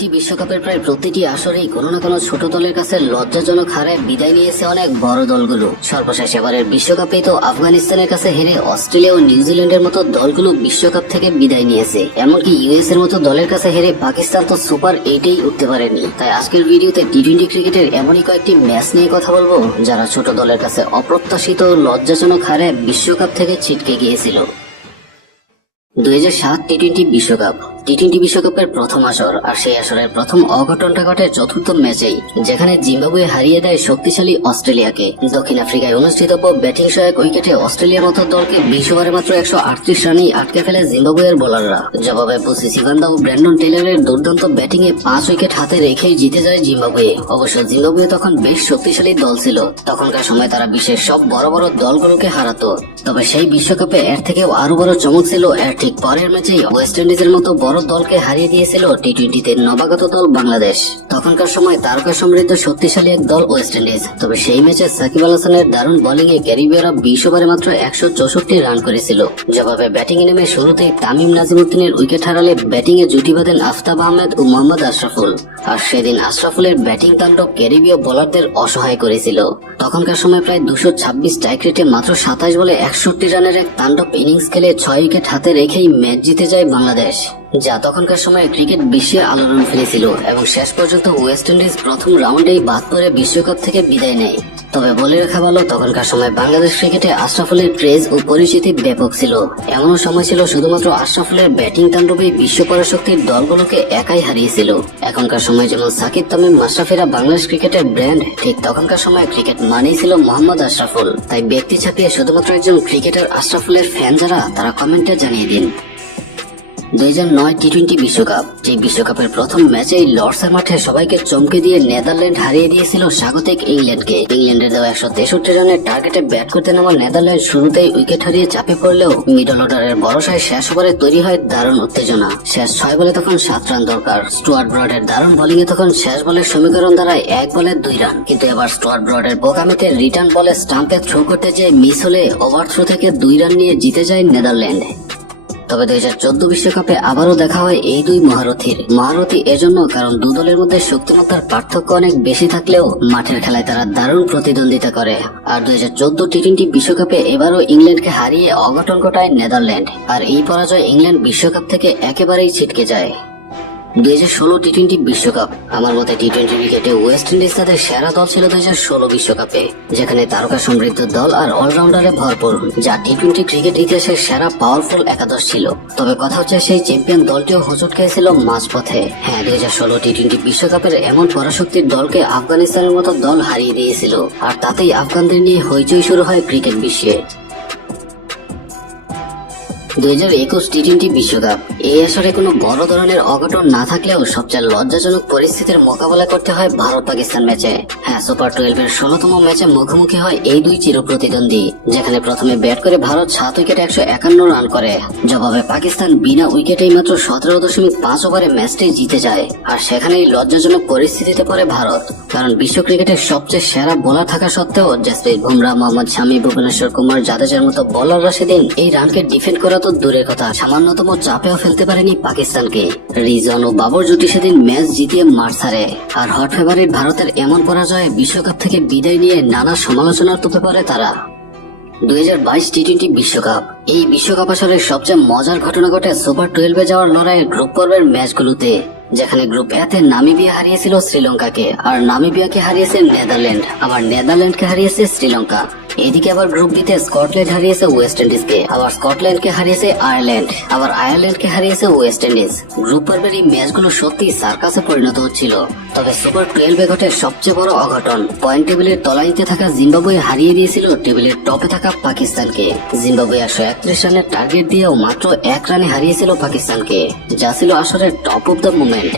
টি-20 বিশ্বকাপের প্রায় প্রতিটি আসরেই কোনো না কোনো ছোট দলের কাছে লজ্জাজনক হারে বিদায় নিয়েছে অনেক বড় দলগুলো। সর্বশেষ এবারের বিশ্বকাপেই তো আফগানিস্তানের কাছে হেরে অস্ট্রেলিয়া ও নিউজিল্যান্ডের মতো দলগুলো বিশ্বকাপ থেকে বিদায় নিয়েছে। এমনকি ইউএস এর মতো দলের কাছে হেরে পাকিস্তান তো সুপার 8-এই উঠতে পারেনি। তাই আজকের ভিডিওতে টি-20 ক্রিকেটের এমনই কয়েকটি ম্যাচ নিয়ে কথা বলবো যারা ছোট দলের কাছে অপ্রত্যাশিত ও লজ্জাজনক হারে বিশ্বকাপ থেকে ছিটকে গিয়েছিল। 2007 টি-20 বিশ্বকাপ। টি-20 বিশ্বকাপের প্রথম আসর, আর সেই আসরের প্রথম অঘটনটা ঘটে চতুর্থ ম্যাচেই, যেখানে জিম্বাবুয়ে হারিয়ে দেয় শক্তিশালী অস্ট্রেলিয়াকে। দক্ষিণ আফ্রিকায় অনুষ্ঠিতব্য ব্যাটিং সহায়ক উইকেটে অস্ট্রেলিয়ার মতো দলকে 20 ওভারে মাত্র 138 রানেই আটকে ফেলে জিম্বাবুয়ের বোলাররা। জবাবে বুসি সিভান্দা ও ব্র্যান্ডন টেলরের দুর্দান্ত ব্যাটিং এ 5 উইকেট হাতে রেখেই জিতে যায় জিম্বাবুয়ে। অবশ্য জিম্বাবুয়ে তখন বেশ শক্তিশালী দল ছিল, তখনকার সময় তারা বিশ্বের সব বড় বড় দলগুলোকে হারাতো। তবে সেই বিশ্বকাপে এর থেকেও আরো বড় চমক ছিল এর ঠিক পরের ম্যাচেই ওয়েস্ট ইন্ডিজের মতো বড় দলকে হারিয়ে দিয়েছিল টি-20তে নবাগত দল বাংলাদেশ। তখনকার সময় তারকা সমৃদ্ধ শক্তিশালী এক দল ওয়েস্ট ইন্ডিজ। তবে সেই ম্যাচে সাকিব আল হাসানের দারুণ বোলিং এ ক্যারিবীয়রা 20 ওভারে মাত্র 164 রান করেছিল। জবাবে ব্যাটিং এ নেমে শুরুতেই তামিম নাজিমউদ্দিনের উইকেট হারালে ব্যাটিং এ জুটি বাঁধেন আফতাব আহমেদ ও মোহাম্মদ আশরাফুল। আর সেদিন আশরাফুলের ব্যাটিং তাণ্ডব ক্যারিবীয় বোলারদের অসহায় করেছিল। তখনকার সময় প্রায় 226 স্ট্রাইক রেটে মাত্র 27 বলে 61 রানের এক তাণ্ডব ইনিংস খেলে 6 উইকেট হাতে রেখেই ম্যাচ জিতে যায় বাংলাদেশ, যা তখনকার সময় ক্রিকেট বিশ্বে আলোড়ন ফেলেছিল। এবং শেষ পর্যন্ত ওয়েস্ট ইন্ডিজ প্রথম রাউন্ডেই বাদ পড়ে বিশ্বকাপ থেকে বিদায় নেয়। তবে বলে রাখা ভালো, তখনকার সময় বাংলাদেশ ক্রিকেটে আশরাফুলের ক্রেজ ও পরিচিতি ব্যাপক ছিল। এমনও সময় ছিল শুধুমাত্র আশরাফুলের ব্যাটিং তাণ্ডবেই বিশ্ব পরাশক্তির দলগুলোকে একাই হারিয়েছিল। এখনকার সময় যেমন সাকিব তামিম মাশরাফিরা বাংলাদেশ ক্রিকেটের ব্র্যান্ড, ঠিক তখনকার সময় ক্রিকেট মানেই ছিল মোহাম্মদ আশরাফুল। তাই ব্যক্তি ছাপিয়ে শুধুমাত্র একজন ক্রিকেটার আশরাফুলের ফ্যান যারা, তারা কমেন্টে জানিয়ে দিন। 2009 টি-20 বিশ্বকাপ। যে বিশ্বকাপের প্রথম ম্যাচেই লর্ডসের মাঠে সবাইকে চমকে দিয়ে নেদারল্যান্ড হারিয়ে দিয়েছিল স্বাগতিক ইংল্যান্ডকে। ইংল্যান্ডের দেওয়া 163 রানের টার্গেটে ব্যাট করতে নামা নেদারল্যান্ড শুরুতেই উইকেট হারিয়ে চাপে পড়লেও মিডল অর্ডারের ভরসায় শেষ ওভারে তৈরি হয় দারুণ উত্তেজনা। শেষ 6 বলে তখন 7 রান দরকার। স্টুয়ার্ট ব্রডের দারুণ বোলিং এ তখন শেষ বলের সমীকরণ দাঁড়ায় 1 বলে 2 রান। কিন্তু এবার স্টুয়ার্ট ব্রডের বোকামিতে রিটার্ন বলে স্টাম্পে থ্রো করতে যেয়ে মিস হলে ওভার থ্রো থেকে 2 রান নিয়ে জিতে যায় নেদারল্যান্ড। তবে 2014 বিশ্বকাপে আবারও দেখা হয় এই দুই মহারথী এজন্য কারণ দু দলের মধ্যে শক্তিমত্তার পার্থক্য অনেক বেশি থাকলেও মাঠের খেলায় তারা দারুণ প্রতিদ্বন্দ্বিতা করে। আর 2014 টি-20 বিশ্বকাপে এবারও ইংল্যান্ডকে হারিয়ে অঘটন ঘটায় নেদারল্যান্ড। আর এই পরাজয় ইংল্যান্ড বিশ্বকাপ থেকে একেবারেই ছিটকে যায়। 2016 টি-20 বিশ্বকাপ। আমার মতে টি-20 ক্রিকেটে ওয়েস্ট ইন্ডিজ তাদের সেরা দল ছিল 2016 বিশ্বকাপে, যেখানে তারকা সমৃদ্ধ দল আর অলরাউন্ডারে ভরপুর, যা টি-20 ক্রিকেট ইতিহাসের সেরা পাওয়ারফুল একাদশ ছিল। তবে কথা হচ্ছে সেই চ্যাম্পিয়ন দলটিও হোঁচট খেয়েছিল মাঝপথে। হ্যাঁ, 2016 টি-20 বিশ্বকাপের এমন পরাশক্তির দলকে আফগানিস্তানের মতো দল হারিয়ে দিয়েছিল, আর তাতেই আফগানদের নিয়ে হইচই শুরু হয় ক্রিকেট বিশ্বে। 2021 টি-20 বিশ্বকাপ। এই আসরে কোনো বড় ধরনের অঘটন না থাকলেও সবচেয়ে লজ্জাজনক পরিস্থিতির মোকাবেলা করতে হয় ভারত পাকিস্তান ম্যাচে। হ্যাঁ, সুপার 12 এর 16তম ম্যাচে মুখোমুখি হয় এই দুই চিরপ্রতিদ্বন্দ্বী, যেখানে প্রথমে ব্যাট করে ভারত 7 উইকেটে 151 রান করে। জবাবে পাকিস্তান বিনা উইকেটেই মাত্র 17.5 ওভারে ম্যাচটি জিতে যায়। আর সেখানেই লজ্জাজনক পরিস্থিতিতে পড়ে ভারত, কারণ বিশ্ব ক্রিকেটের সবচেয়ে সেরা বোলার থাকা সত্ত্বেও জসপ্রীত বুমরাহ, মোহাম্মদ শামি, ভুবনেশ্বর কুমার, জাদেজার মতো বোলাররা সেদিন এই রানকে ডিফেন্ড করা তো দূরের কথা, সামান্যতম চাপেও ফেলতে পারেনি পাকিস্তানকে। রিজন ও বাবর জুটি সেদিন ম্যাচ জিতিয়ে মাঠ ছাড়ে। আর হট ফেভারিট ভারতের এমন পরাজয়ে বিশ্বকাপ থেকে বিদায় নিয়ে নানা সমালোচনার তোপে পড়ে তারা। 2022 টি-20 বিশ্বকাপ। এই বিশ্বকাপ আসলে সবচেয়ে মজার ঘটনা ঘটে সুপার 12 যাওয়ার লড়াইয়ের গ্রুপ পর্বের ম্যাচগুলোতে, যেখানে গ্রুপ এতে নামিবিয়া হারিয়েছিল শ্রীলঙ্কাকে, আর নামিবিয়াকে হারিয়েছে নেদারল্যান্ড, আবার নেদারল্যান্ডকে হারিয়েছে শ্রীলঙ্কা। এদিকে আবার গ্রুপ বিতে স্কটল্যান্ড হারিয়েছে ওয়েস্ট ইন্ডিজকে, আবার স্কটল্যান্ডকে হারিয়েছে আয়ারল্যান্ড, আবার আয়ারল্যান্ডকে হারিয়েছে ওয়েস্ট ইন্ডিজ। গ্রুপ পর্বের এই ম্যাচগুলো সত্যি সার্কাসে পরিণত হচ্ছিল। তবে সুপার 12 ঘটে সবচেয়ে বড় অঘটন। পয়েন্ট টেবিলের তলানিতে থাকা জিম্বাবুয়ে হারিয়ে দিয়েছিল টেবিলের টপে থাকা পাকিস্তানকে। জিম্বাবুয়ে 131 রানের টার্গেট দিয়েও মাত্র 1 রানে হারিয়েছিল পাকিস্তানকে, যা ছিল আসলে টপ অব দ্য মোমেন্ট।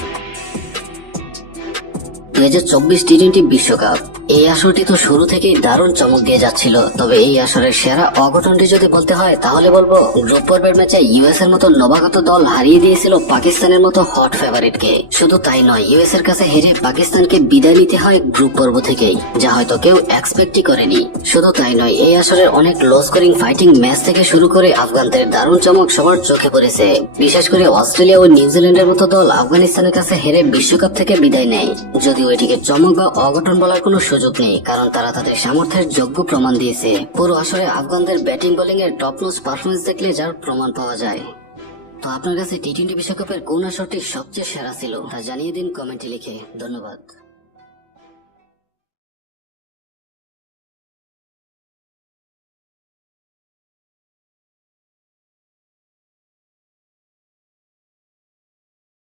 2024 টি-20 বিশ্বকাপ। এই আসরটি তো শুরু থেকেই দারুণ চমক দিয়ে যাচ্ছিল, তবে এই আসরের সেরা অঘটনটি যদি বলতে হয় তাহলে বলবো গ্রুপ পর্বের ম্যাচে ইউএস এর মতো নবাগত দল হারিয়ে দিয়েছিল পাকিস্তানের মতো হট ফেভারিটকে। শুধু তাই নয়, ইউএস এর কাছে হেরে পাকিস্তানকে বিদায় নিতে হয় গ্রুপ পর্ব থেকেই, যা হয়তো কেউ এক্সপেক্টই করেনি। শুধু তাই নয়, এই আসরের অনেক লো স্কোরিং ফাইটিং ম্যাচ থেকে শুরু করে আফগানদের দারুণ চমক সবার চোখে পড়েছে। বিশেষ করে অস্ট্রেলিয়া ও নিউজিল্যান্ডের মতো দল আফগানিস্তানের কাছে হেরে বিশ্বকাপ থেকে বিদায় নেয়, যদিও এটিকে চমক বা অঘটন বলার কোনো সুযোগ নেই, কারণ তারা তাদের সামর্থ্যের যোগ্য প্রমাণ দিয়েছে। পুরো আসরে আফগানদের ব্যাটিং বোলিং এর টপ নোচ পারফরমেন্স দেখলে যার প্রমাণ পাওয়া যায়। তো আপনার কাছে টি-20 বিশ্বকাপের কোন আসরটি সবচেয়ে সেরা ছিল তা জানিয়ে দিন কমেন্টে লিখে। ধন্যবাদ।